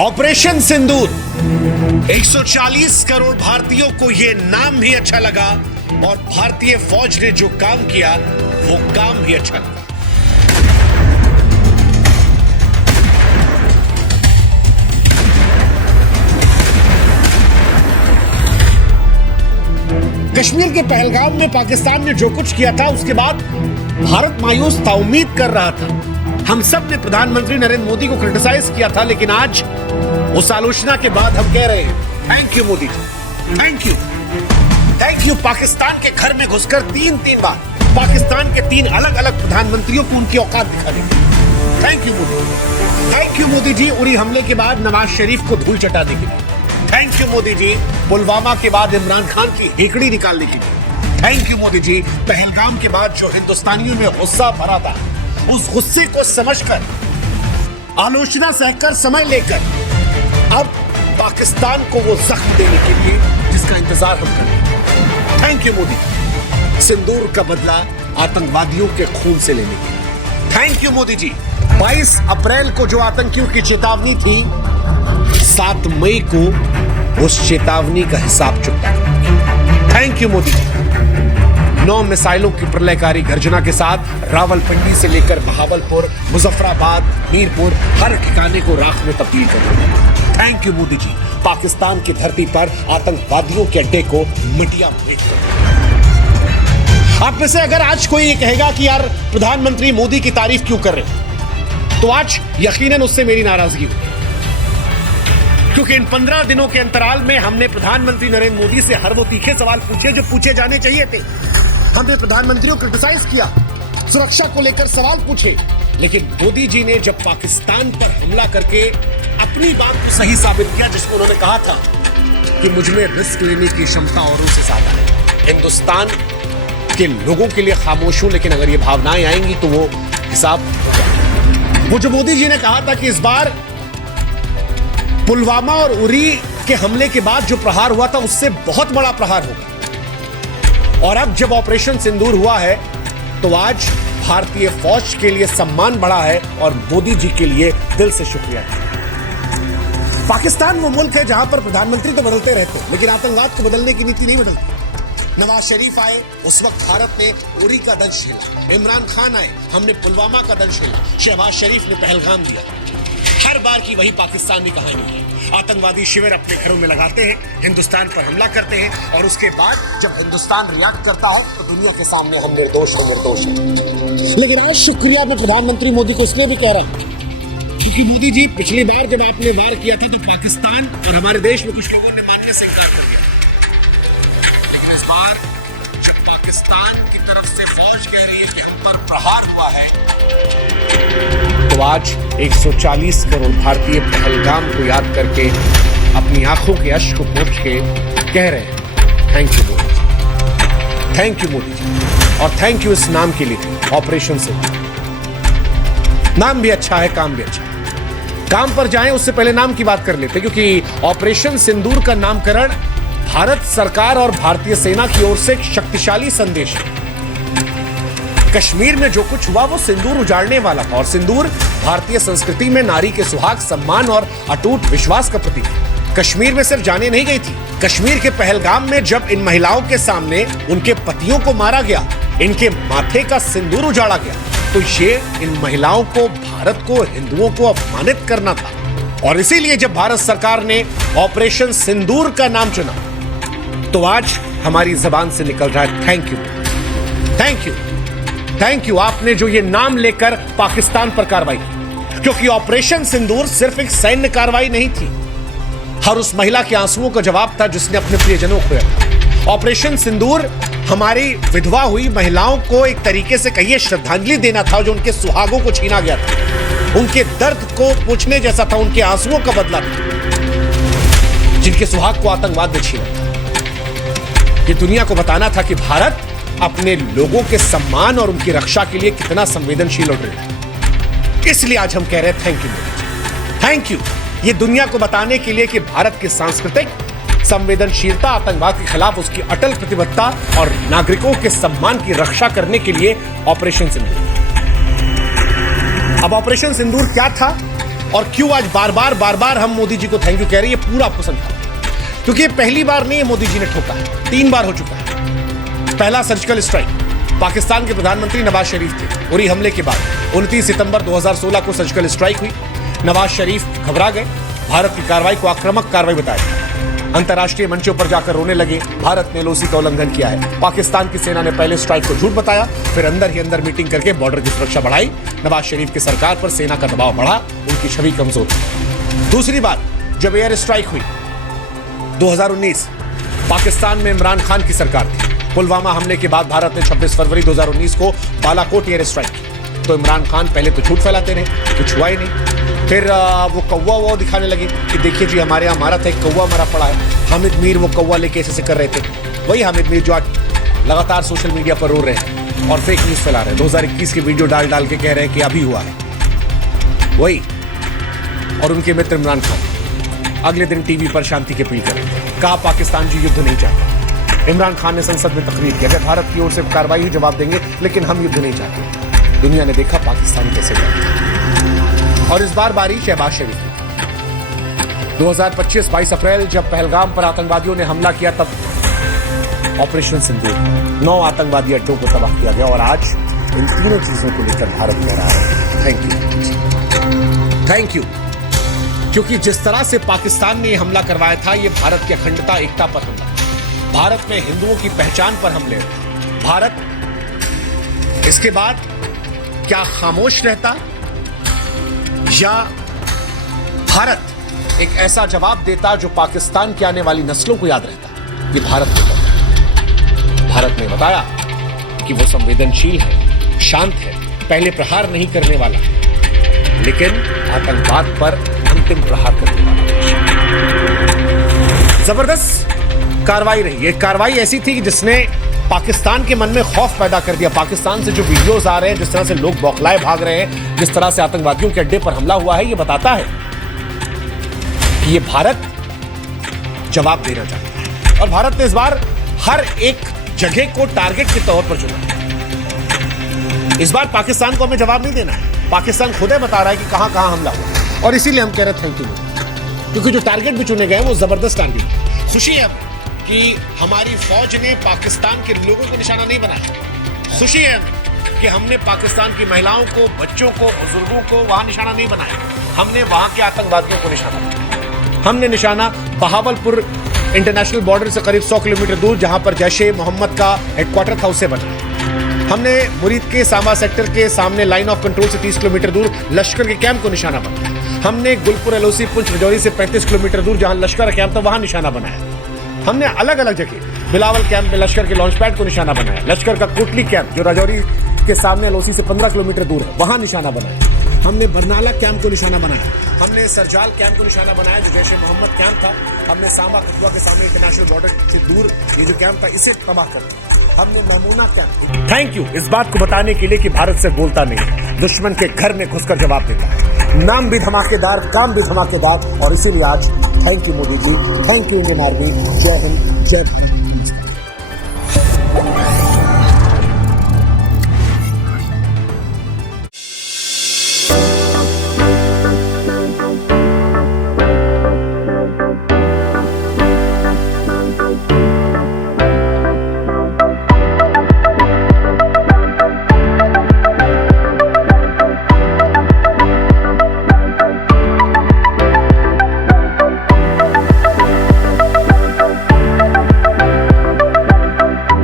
Operation सिंदूर 140 करोड़ भारतीयों को यह नाम भी अच्छा लगा और भारतीय फौज ने जो काम किया वो काम भी अच्छा लगा। कश्मीर के पहलगाम में पाकिस्तान ने जो कुछ किया था उसके बाद भारत मायूस था, उम्मीद कर रहा था। हम सब ने प्रधानमंत्री नरेंद्र मोदी को क्रिटिसाइज किया था, लेकिन आज उस आलोचना के बाद हम कह रहे हैं thank you Modi ji, thank you. Pakistan के घर में घुसकर तीन बार पाकिस्तान के 3 अलग अलग प्रधानमंत्रियों को उनकी औकात दिखा दी। थैंक यू मोदी जी। उरी हमले के बाद नवाज शरीफ को धूल चटाने के लिए थैंक यू मोदी जी। पुलवामा के बाद इमरान खान की हेकड़ी निकालने के लिए थैंक यू मोदी जी। पहलगाम के बाद जो हिंदुस्तानियों में गुस्सा भरा था, उस गुस्से को समझकर, आलोचना सहकर, समय लेकर अब पाकिस्तान को वो जख्म देने के लिए जिसका इंतजार हम करें। Thank you Modi. सिंदूर का बदला आतंकवादियों के खून से लेने के लिए थैंक यू मोदी जी। 22 अप्रैल को जो आतंकियों की चेतावनी थी, 7 मई को उस चेतावनी का हिसाब चुकता। थैंक यू मोदी जी। 9 मिसाइलों की प्रलयकारी गर्जना के साथ रावलपिंडी से लेकर बहावलपुर, मुजफ्फराबाद, मीरपुर हर ठिकाने को राख में तब्दील कर दिया। थैंक यू मोदी जी। पाकिस्तान की धरती पर आतंकवादियों के अड्डे को मिटिया भेज दिया। आप में से अगर आज कोई ये कहेगा कि यार प्रधानमंत्री मोदी की तारीफ क्यों कर रहे, तो आज यकीनन उससे मेरी नाराजगी होगी, क्योंकि इन 15 दिनों के अंतराल में हमने प्रधानमंत्री नरेंद्र मोदी से हर वो तीखे सवाल पूछे जो पूछे जाने चाहिए थे। हमने प्रधानमंत्री को क्रिटिसाइज किया, सुरक्षा को लेकर सवाल पूछे, लेकिन मोदी जी ने जब पाकिस्तान पर हमला करके अपनी बात को सही साबित किया, जिसमें उन्होंने कहा था कि मुझ में रिस्क लेने की क्षमता औरों से ज्यादा है, हिंदुस्तान के लोगों के लिए खामोश हूं, लेकिन अगर ये भावनाएं आएंगी तो वो हिसाब होगा। वो जो मोदी जी ने कहा था कि इस बार पुलवामा और उरी के हमले के बाद जो प्रहार हुआ था उससे बहुत बड़ा प्रहार होगा, और अब जब ऑपरेशन सिंदूर हुआ है तो आज भारतीय फौज के लिए सम्मान बढ़ा है और मोदी जी के लिए दिल से शुक्रिया है। पाकिस्तान वो मुल्क है जहां पर प्रधानमंत्री तो बदलते रहते हैं, लेकिन आतंकवाद को बदलने की नीति नहीं बदलती। नवाज शरीफ आए, उस वक्त भारत ने उरी का दंश झेला। इमरान खान आए, हमने पुलवामा का दंश झेला। शहबाज शरीफ ने पहलगाम दिया। हर बार की वही पाकिस्तानी कहानी है। आतंकवादी शिविर अपने घरों में लगाते हैं, हिंदुस्तान पर हमला करते हैं, और उसके बाद जब हिंदुस्तान रिएक्ट करता हो तो दुनिया के सामने हम निर्दोष हैं। लेकिन आज शुक्रिया मैं प्रधानमंत्री मोदी को इसलिए भी कह रहा हूं क्योंकि मोदी जी, पिछली बार जब आपने वार किया था तो पाकिस्तान और हमारे देश में कुछ लोगों ने मानने से इनकार किया, लेकिन इस बार जब पाकिस्तान की तरफ से फौज कह रही है कि हम पर प्रहार हुआ है, तो आज 140 करोड़ भारतीय पहलगाम को याद करके अपनी आंखों के अश्क को पोंछ के कह रहे हैं thank you Modi ji, thank you Modi ji. और थैंक यू इस नाम के लिए, ऑपरेशन सिंदूर। नाम भी अच्छा है, काम भी अच्छा है। काम पर जाएं उससे पहले नाम की बात कर लेते, क्योंकि ऑपरेशन सिंदूर का नामकरण भारत सरकार और भारतीय सेना की ओर से एक शक्तिशाली संदेश है। कश्मीर में जो कुछ हुआ वो सिंदूर उजाड़ने वाला था, और सिंदूर भारतीय संस्कृति में नारी के सुहाग, सम्मान और अटूट विश्वास का प्रतीक है। कश्मीर में सिर्फ जाने नहीं गई थी, कश्मीर के पहलगाम में जब इन महिलाओं के सामने उनके पतियों को मारा गया, इनके माथे का सिंदूर उजाड़ा गया, तो ये इन महिलाओं को, भारत को, हिंदुओं को अपमानित करना था। और इसीलिए जब भारत सरकार ने ऑपरेशन सिंदूर का नाम चुना, तो आज हमारी जबान से निकल रहा है thank you, thank you, thank you. आपने जो ये नाम लेकर पाकिस्तान पर कार्रवाई की, क्योंकि ऑपरेशन सिंदूर सिर्फ एक सैन्य कार्रवाई नहीं थी, हर उस महिला के आंसुओं का जवाब था जिसने अपने प्रियजनों को खोया था। ऑपरेशन सिंदूर हमारी विधवा हुई महिलाओं को एक तरीके से कहिए श्रद्धांजलि देना था, जो उनके सुहागों को छीना गया था, उनके दर्द को पूछने जैसा था, उनके आंसुओं का बदला था, जिनके सुहाग को आतंकवाद ने छीना था। ये दुनिया को बताना था कि भारत अपने लोगों के सम्मान और उनकी रक्षा के लिए कितना संवेदनशील और दृढ़ है। इसलिए आज हम कह रहे हैं thank you Modi ji, thank you. ये दुनिया को बताने के लिए कि भारत की सांस्कृतिक संवेदनशीलता, आतंकवाद के खिलाफ उसकी अटल प्रतिबद्धता और नागरिकों के सम्मान की रक्षा करने के लिए ऑपरेशन सिंदूर। अब ऑपरेशन सिंदूर क्या था और क्यों आज बार बार हम मोदी जी को थैंक यू कह रहे हैं, ये पूरा आपको समझा, क्योंकि ये पहली बार नहीं है मोदी जी ने ठोका है, 3 बार हो चुका है। पहला सर्जिकल स्ट्राइक, पाकिस्तान के प्रधानमंत्री नवाज शरीफ थे, उरी हमले के बाद 29 सितंबर 2016 को सर्जिकल स्ट्राइक हुई। नवाज शरीफ घबरा गए, भारत की कार्रवाई को आक्रामक कार्रवाई बताया, अंतर्राष्ट्रीय मंचों पर जाकर रोने लगे, भारत ने एलओसी का उल्लंघन किया है। पाकिस्तान की सेना ने पहले स्ट्राइक को झूठ बताया, फिर अंदर ही अंदर मीटिंग करके बॉर्डर की सुरक्षा बढ़ाई। नवाज शरीफ की सरकार पर सेना का दबाव बढ़ा, उनकी छवि कमजोर हुई। दूसरी बार जब एयर स्ट्राइक हुई 2019, पाकिस्तान में इमरान खान की सरकार थी। पुलवामा हमले के बाद भारत ने 26 फरवरी 2019 को बालाकोट एयर स्ट्राइक की, तो इमरान खान पहले तो झूठ फैलाते रहे, कुछ हुआ ही नहीं। फिर वो कौवा वो दिखाने लगे कि देखिए जी हमारे यहाँ मारा था, एक कौवा मरा पड़ा है। हामिद मीर वो कौवा लेके ऐसे कर रहे थे, वही हामिद मीर जो आज लगातार सोशल मीडिया पर रो रहे हैं और फेक न्यूज फैला रहे हैं, 2021 के वीडियो डाल के कह रहे हैं कि अभी हुआ है, वही। और उनके मित्र इमरान खान अगले दिन टीवी पर शांति की अपील करें, कहा पाकिस्तान जी युद्ध नहीं चाहता। इमरान खान ने संसद में तकरीर की, अगर भारत की ओर से कार्रवाई ही जवाब देंगे, लेकिन हम युद्ध नहीं चाहते। दुनिया ने देखा पाकिस्तान कैसे लड़ा। और इस बार बारी शहबाज शरीफ की। 2025 22 अप्रैल जब पहलगाम पर आतंकवादियों ने हमला किया, तब ऑपरेशन सिंदूर 9 आतंकवादी अड्डों को तबाह किया गया। और आज इन तीनों चीजों को लेकर भारत कह रहा है थैंक यू, क्योंकि जिस तरह से पाकिस्तान ने हमला करवाया था, ये भारत की अखंडता एकता पर हमला, भारत में हिंदुओं की पहचान पर हमले। भारत इसके बाद क्या खामोश रहता, या भारत एक ऐसा जवाब देता जो पाकिस्तान की आने वाली नस्लों को याद रहता। ये भारत ने बताया, भारत ने बताया कि वो संवेदनशील है, शांत है, पहले प्रहार नहीं करने वाला है, लेकिन आतंकवाद पर अंतिम प्रहार करने वाला है। जबरदस्त कार्रवाई रही। ये कार्रवाई ऐसी थी कि जिसने पाकिस्तान के मन में खौफ पैदा कर दिया। पाकिस्तान से जो वीडियोस आ रहे हैं, जिस तरह से लोग बौखलाए भाग रहे हैं, जिस तरह से आतंकवादियों के अड्डे पर हमला हुआ है, ये बताता है कि ये भारत जवाब देना चाहता है। और भारत ने इस बार हर एक जगह को टारगेट के तौर पर चुना। इस बार पाकिस्तान को हमें जवाब नहीं देना है, पाकिस्तान खुद ही बता रहा है कि कहां कहां हमला हुआ। और इसीलिए हम कह रहे थैंक यू, क्योंकि जो टारगेट भी चुने गए वो जबरदस्त टारगेट। खुशी है कि हमारी फौज ने पाकिस्तान के लोगों को निशाना नहीं बनाया। खुशी है कि हमने पाकिस्तान की महिलाओं को, बच्चों को, बुजुर्गों को वहां निशाना नहीं बनाया। हमने वहां के आतंकवादियों को निशाना बनाया। हमने निशाना बहावलपुर इंटरनेशनल बॉर्डर से करीब 100 किलोमीटर दूर, जहां पर जैश-ए मोहम्मद का हेडक्वार्टर था, उसे बनाया। हमने मुरीद के सांबा सेक्टर के सामने लाइन ऑफ कंट्रोल से 30 किलोमीटर दूर लश्कर के कैंप को निशाना बनाया। हमने गुलपुर एलओसी पुंछ रजौरी से 35 किलोमीटर दूर जहां लश्कर का कैंप था, वहां निशाना बनाया। हमने अलग अलग जगह बिलावल कैंप में लश्कर के लॉन्च पैड को निशाना बनाया, लश्कर का कोटली कैंप जो राजौरी के सामने एलओसी से 15 किलोमीटर दूर है, वहां निशाना बनाया। हमने बरनाला कैंप को निशाना बनाया। हमने सरजाल कैंप को निशाना बनाया जो जैश-ए मोहम्मद कैंप था। हमने सांबा कठुआ के सामने इंटरनेशनल बॉर्डर से दूर ये जो कैंप था, इसे तबाह कर दिया। हमने महमूना कैंप। थैंक यू इस बात को बताने के लिए कि भारत से बोलता नहीं, दुश्मन के घर में घुसकर जवाब देता है। नाम भी धमाकेदार, काम भी धमाकेदार, और इसीलिए आज thank you Modi ji, thank you Indian army. जय हिंद, जय भारत।